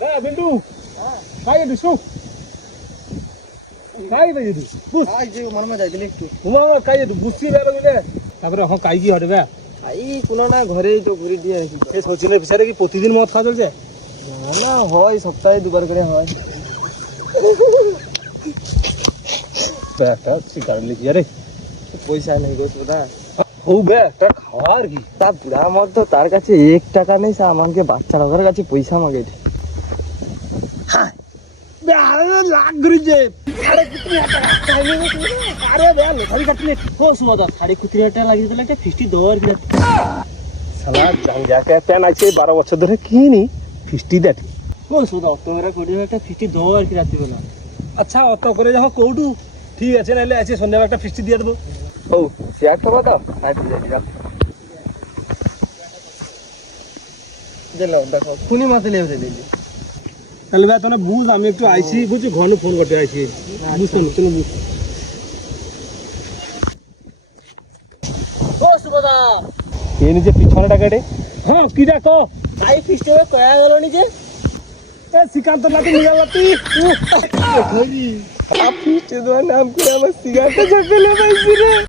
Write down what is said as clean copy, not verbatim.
बिंदू काय दिसू काय पाहिजे तू बुस আই যে মনে যাইছিলি একটু হুমা काय तू बुससी रे बगले তারপরে এখন কাই কি হটবে আই কোনো না ঘরেই তো ঘুরি দিয়ে রাখি সে সচিনের বিচারে কি প্রতিদিন মদ খাওয়া চলছে না না হয় সপ্তাহে দুবার করে হয় একটা সিগারেট লিখি আরে পয়সা নেই গো দাদা ও বে একটা খাওয়ার কি তা বুড়া মত তো তার কাছে 1 টাকা নেই সে আমাকে বাচ্চা লোকের কাছে পয়সা মাগেছে হ্যাঁ বে আরে লাগ গরিজে আরে কিতনি টাকা চাইলে আরে বে লটারি কাটলে हो सुवादा 3.5 টাকা লাগিয়ে দিলে একটা 50 দর কি শালা জাঙ্গা কে প্যান আছে 12 বছর ধরে কিনি 50 দেখ ও সুদা তোমরা কোটি একটা 50 দর কি রাতে বেলা আচ্ছা অত করে যখন কৌটু ঠিক আছে নাইলে আছে সন্ধ্যাবেলা একটা 50 দিয়ে দেবো ও সে একটা কথা আই দিয়ে দিলাম দিলাম দেখো খুনি মাতে লেবে দিলি তাহলে ভাই তোরা বুঝ আমি একটু আইছি বুঝছি ঘরে ফোন করতে আইছি বুঝতে না চলো বুঝ ও সুদা এই নিচে পিছনে টাকাটে হ্যাঁ কি ডাকো আই 50 টাকা কয়া গেল নিজে এ শ্রীকান্ত লাতি নিগালাতি আপনি তো নাম করে আমার সিগারেটটা ঝাপেলে পাইছি রে